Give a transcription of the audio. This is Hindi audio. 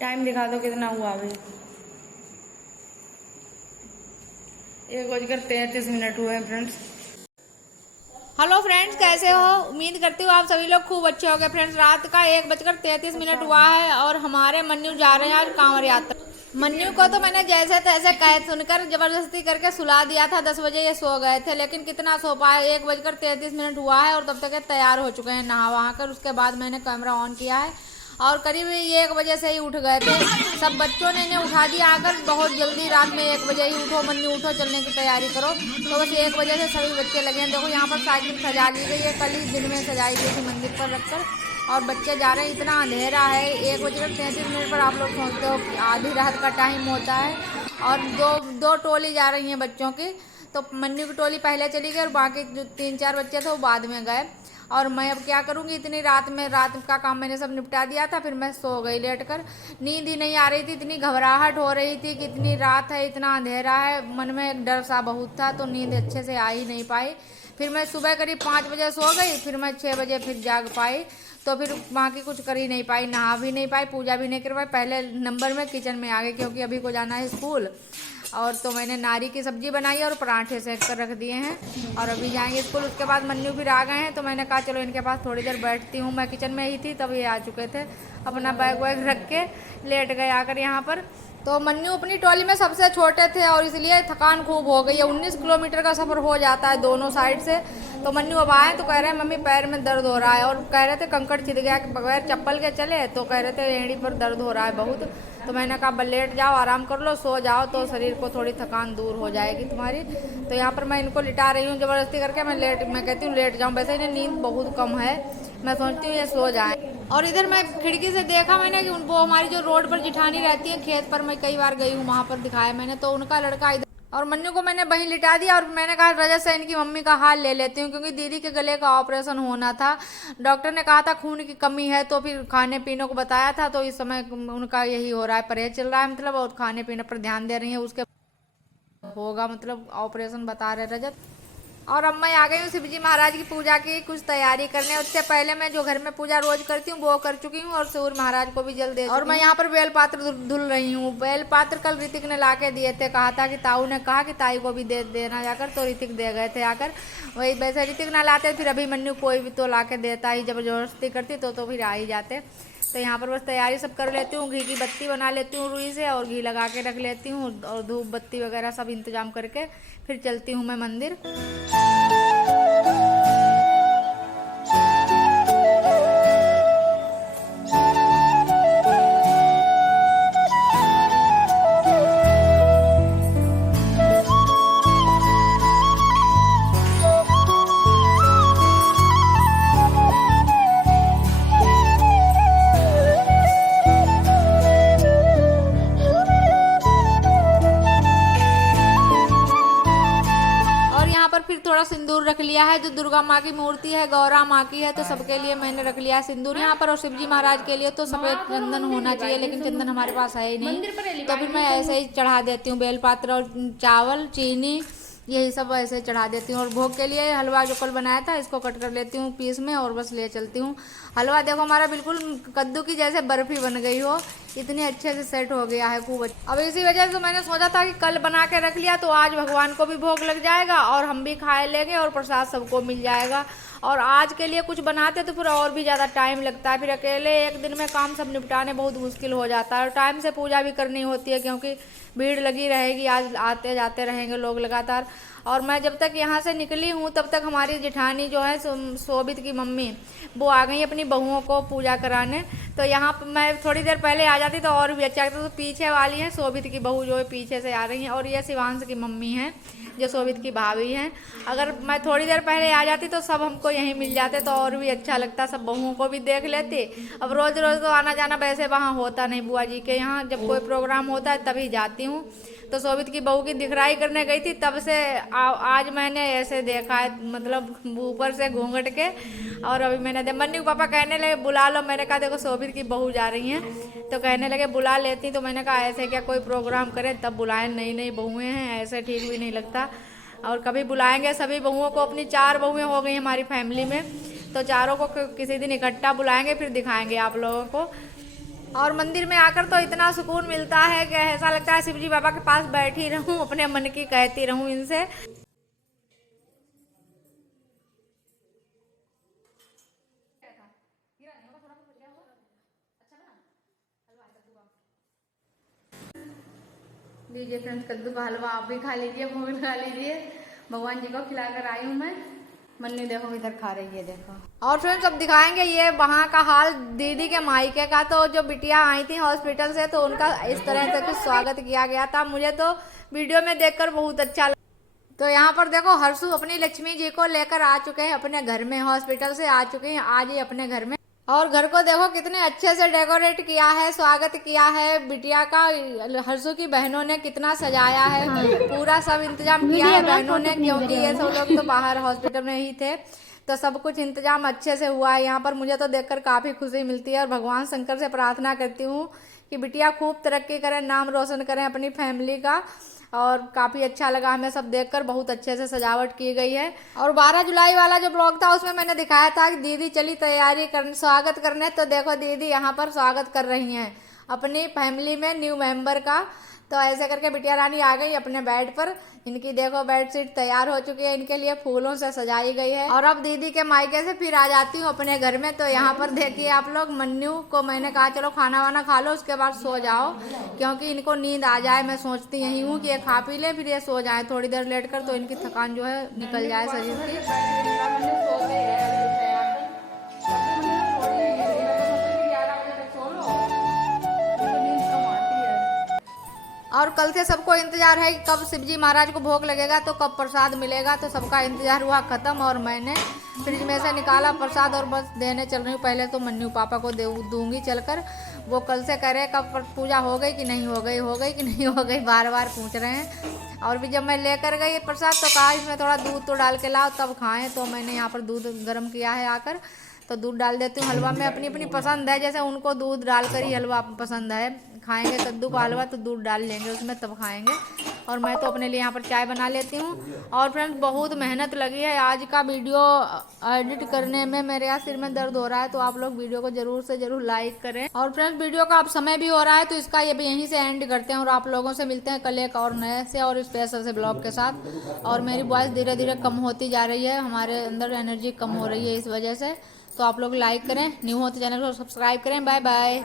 टाइम दिखा दो कितना हुआ अभी। 1:33 हुए फ्रेंड्स। हेलो फ्रेंड्स, कैसे हो? उम्मीद करती हूँ आप सभी लोग खूब अच्छे होंगे। फ्रेंड्स, रात का 1:33 हुआ है और हमारे मन्नू जा रहे हैं आज कांवड़ यात्रा। मन्नू को तो मैंने जैसे तैसे कह सुनकर जबरदस्ती करके सुला दिया था। 10 बजे ये सो गए थे, लेकिन कितना सो पाए। 1:33 हुआ है और तब तक ये तैयार हो चुके हैं नहा वहा कर। उसके बाद मैंने कैमरा ऑन किया है और करीब 1 बजे से ही उठ गए थे। सब बच्चों ने इन्हें उठा दिया आकर बहुत जल्दी, रात में 1 बजे ही उठो मन्नू उठो, चलने की तैयारी करो। तो बस 1 बजे से सभी बच्चे लगे हैं। देखो यहाँ पर साइकिल सजा ली गई है, कल ही दिन में सजाई गई थी मंदिर पर रखकर, और बच्चे जा रहे हैं। इतना अंधेरा है, 1:33 पर आप लोग सोचते हो कि आधी रात का टाइम होता है। और दो टोली जा रही हैं बच्चों की। तो मन्नू की टोली पहले चली गई और बाकी जो 3-4 बच्चे थे वो बाद में गए। और मैं अब क्या करूँगी, इतनी रात में रात का काम मैंने सब निपटा दिया था, फिर मैं सो गई लेट कर। नींद ही नहीं आ रही थी, इतनी घबराहट हो रही थी कि इतनी रात है, इतना अंधेरा है, मन में एक डर सा बहुत था, तो नींद अच्छे से आ ही नहीं पाई। फिर मैं सुबह करीब 5 बजे सो गई, फिर मैं 6 बजे फिर जाग पाई। तो फिर वहाँ की कुछ कर ही नहीं पाई, नहा भी नहीं पाई, पूजा भी नहीं कर पाई। पहले नंबर में किचन में आ गई क्योंकि अभी को जाना है स्कूल। और तो मैंने नारी की सब्जी बनाई और पराठे सेक कर रख दिए हैं और अभी जाएंगे स्कूल। उसके बाद मन्नू फिर आ गए हैं, तो मैंने कहा चलो इनके पास थोड़ी देर बैठती हूँ। मैं किचन में ही थी तब ये आ चुके थे, अपना बैग वैग रख के लेट गए आकर यहाँ पर। तो मन्नू अपनी टोली में सबसे छोटे थे और इसलिए थकान खूब हो गई है। 19 किलोमीटर का सफ़र हो जाता है दोनों साइड से। तो मन्नू अब आए तो कह रहे हैं मम्मी पैर में दर्द हो रहा है, और कह रहे थे कंकड़ छिद गया कि बगैर चप्पल के चले, तो कह रहे थे एड़ी पर दर्द हो रहा है बहुत। तो मैंने कहा लेट जाओ, आराम कर लो, सो जाओ तो शरीर को थोड़ी थकान दूर हो जाएगी तुम्हारी। तो यहाँ पर मैं इनको लिटा रही हूँ ज़बरदस्ती करके। मैं कहती हूँ लेट जाऊँ, वैसे इन्हें नींद बहुत कम है, मैं सोचती हूँ ये सो जाए। और इधर मैं खिड़की से देखा मैंने कि वो हमारी जो रोड पर जिठानी रहती है खेत पर, मैं कई बार गई हूँ वहाँ पर, दिखाया मैंने, तो उनका लड़का इधर। और मन्नू को मैंने वहीं लिटा दिया और मैंने कहा रजत से इनकी मम्मी का हाल ले लेती हूँ, क्योंकि दीदी के गले का ऑपरेशन होना था। डॉक्टर ने कहा था खून की कमी है, तो फिर खाने पीने को बताया था। तो इस समय उनका यही हो रहा है, परहेज चल रहा है मतलब, और खाने पीने पर ध्यान दे रही है। उसके होगा मतलब ऑपरेशन बता रहे रजत। और अब मैं आ गई हूँ शिवजी महाराज की पूजा की कुछ तैयारी करने। उससे पहले मैं जो घर में पूजा रोज करती हूँ वो कर चुकी हूँ और सूर्य महाराज को भी जल दे। और मैं यहाँ पर बेल पात्र धुल रही हूँ। बेल पात्र कल ऋतिक ने ला के दिए थे, कहा था कि ताऊ ने कहा कि ताई को भी दे देना जाकर, तो ऋतिक दे गए थे आकर। वही वैसे ऋतिक ना लाते फिर अभी मन्नू कोई भी तो ला के देता ही, जबरदस्ती करती तो फिर आ ही जाते। तो यहाँ पर बस तैयारी सब कर लेती हूँ, घी की बत्ती बना लेती हूँ रुई से, और घी लगा के रख लेती हूँ, और धूप बत्ती वगैरह सब इंतजाम करके फिर चलती हूँ मैं मंदिर। फिर थोड़ा सिंदूर रख लिया है, जो दुर्गा माँ की मूर्ति है, गौरा माँ की है, तो सबके लिए मैंने रख लिया है सिंदूर यहाँ पर। और शिवजी महाराज के लिए तो सफेद चंदन होना चाहिए, लेकिन चंदन हमारे पास है ही नहीं, तो फिर मैं ऐसे ही चढ़ा देती हूँ बेलपत्र और चावल चीनी यही सब ऐसे चढ़ा देती हूँ। और भोग के लिए हलवा जो कल बनाया था इसको कट कर लेती हूँ पीस में, और बस ले चलती हूँ। हलवा देखो हमारा बिल्कुल कद्दू की जैसे बर्फी बन गई हो, इतनी अच्छे से सेट हो गया है खूब। अब इसी वजह से मैंने सोचा था कि कल बना के रख लिया तो आज भगवान को भी भोग लग जाएगा और हम भी खा लेंगे और प्रसाद सबको मिल जाएगा। और आज के लिए कुछ बनाते तो फिर और भी ज़्यादा टाइम लगता है, फिर अकेले एक दिन में काम सब निपटाने बहुत मुश्किल हो जाता है। और टाइम से पूजा भी करनी होती है क्योंकि भीड़ लगी रहेगी, आज आते जाते रहेंगे लोग लगातार। और मैं जब तक यहाँ से निकली हूँ तब तक हमारी जेठानी जो है शोभित की मम्मी, वो आ गई अपनी बहुओं को पूजा कराने। तो यहाँ पर मैं थोड़ी देर पहले आ जाती तो और भी अच्छा लगता। तो पीछे वाली है शोभित की बहू जो है पीछे से आ रही हैं, और ये शिवांश की मम्मी हैं जो शोभित की भाभी हैं। अगर मैं थोड़ी देर पहले आ जाती तो सब हमको यहीं मिल जाते तो और भी अच्छा लगता, सब बहुओं को भी देख लेते। अब रोज़ रोज़ तो आना जाना वैसे वहाँ होता नहीं बुआ जी के यहाँ, जब कोई प्रोग्राम होता है तभी जाती हूँ। तो शोभित की बहू की दिखराई करने गई थी, तब से आज मैंने ऐसे देखा है, मतलब ऊपर से घूंघट के। और अभी मैंने मन्नू पापा कहने लगे बुला लो, मैंने कहा देखो शोभित की बहू जा रही हैं, तो कहने लगे बुला लेती। तो मैंने कहा ऐसे क्या कोई प्रोग्राम करे तब बुलाएं, नई नई बहुएं हैं, ऐसे ठीक भी नहीं लगता। और कभी बुलाएंगे सभी बहुओं को, अपनी 4 बहुएं हो गई हमारी फैमिली में, तो चारों को किसी दिन इकट्ठा बुलाएंगे, फिर दिखाएंगे आप लोगों को। और मंदिर में आकर तो इतना सुकून मिलता है कि ऐसा लगता है शिव जी बाबा के पास बैठी रहूं, अपने मन की कहती रहूं इनसे। लीजिए फ्रेंड्स, कद्दू का हलवा आप भी खा लीजिए, भोग लगा लीजिए। भगवान जी को खिलाकर आई हूँ मैं। मन्नू देखो इधर खा रही है, देखो। और फ्रेंड्स अब दिखाएंगे ये वहाँ का हाल दीदी के मायके का। तो जो बिटिया आई थी हॉस्पिटल से, तो उनका इस तरह से कुछ स्वागत किया गया था। मुझे तो वीडियो में देखकर बहुत अच्छा लगा। तो यहाँ पर देखो हर्षु अपनी लक्ष्मी जी को लेकर आ चुके हैं अपने घर में, हॉस्पिटल से आ चुके हैं आज ही अपने घर में। और घर को देखो कितने अच्छे से डेकोरेट किया है, स्वागत किया है बिटिया का। हर्षु की बहनों ने कितना सजाया है, पूरा सब इंतजाम किया है बहनों ने, क्योंकि ये सब लोग तो बाहर हॉस्पिटल में ही थे। तो सब कुछ इंतजाम अच्छे से हुआ है यहाँ पर। मुझे तो देखकर काफ़ी खुशी मिलती है और भगवान शंकर से प्रार्थना करती हूँ कि बिटिया खूब तरक्की करें, नाम रोशन करें अपनी फैमिली का। और काफ़ी अच्छा लगा हमें सब देखकर, बहुत अच्छे से सजावट की गई है। और 12 जुलाई वाला जो ब्लॉग था उसमें मैंने दिखाया था कि दीदी चली तैयारी करने, स्वागत करने। तो देखो दीदी यहाँ पर स्वागत कर रही हैं अपनी फैमिली में न्यू मेंबर का। तो ऐसे करके बिटिया रानी आ गई अपने बेड पर। इनकी देखो बेडशीट तैयार हो चुकी है, इनके लिए फूलों से सजाई गई है। और अब दीदी के मायके से फिर आ जाती हूँ अपने घर में। तो यहाँ पर देखिए आप लोग, मन्नू को मैंने कहा चलो खाना वाना खा लो, उसके बाद सो जाओ, क्योंकि इनको नींद आ जाए। मैं सोचती यही हूँ कि ये खा पी ले फिर ये सो जाए थोड़ी देर लेट कर, तो इनकी थकान जो है निकल जाए शरीर की। और कल से सबको इंतजार है कि कब शिवजी महाराज को भोग लगेगा, तो कब प्रसाद मिलेगा। तो सबका इंतजार हुआ खत्म और मैंने फ्रिज में से निकाला प्रसाद और बस देने चल रही हूँ। पहले तो मन्नू पापा को दूंगी चलकर, वो कल से करे कब पूजा हो गई कि नहीं हो गई, हो गई कि नहीं हो गई, बार बार पूछ रहे हैं। और भी जब मैं लेकर गई प्रसाद तो कहा इसमें थोड़ा दूध तो डाल के लाओ तब खाएं। तो मैंने यहाँ पर दूध गर्म किया है आकर, तो दूध डाल देती हूँ हलवा में। अपनी अपनी पसंद है, जैसे उनको दूध डालकर ही हलवा पसंद है, खाएंगे कद्दू का हलवा तो दूध डाल लेंगे उसमें तब खाएंगे। और मैं तो अपने लिए यहाँ पर चाय बना लेती हूँ। और फ्रेंड्स बहुत मेहनत लगी है आज का वीडियो एडिट करने में, मेरे यहाँ सिर में दर्द हो रहा है। तो आप लोग वीडियो को जरूर से जरूर लाइक करें। और फ्रेंड्स वीडियो का अब समय भी हो रहा है, तो इसका ये भी यहीं से एंड करते हैं और आप लोगों से मिलते हैं कल एक और नए से और स्पेशल से ब्लॉग के साथ। और मेरी वॉइस धीरे धीरे कम होती जा रही है, हमारे अंदर एनर्जी कम हो रही है इस वजह से। तो आप लोग लाइक करें, न्यू हो तो चैनल को सब्सक्राइब करें। Bye bye.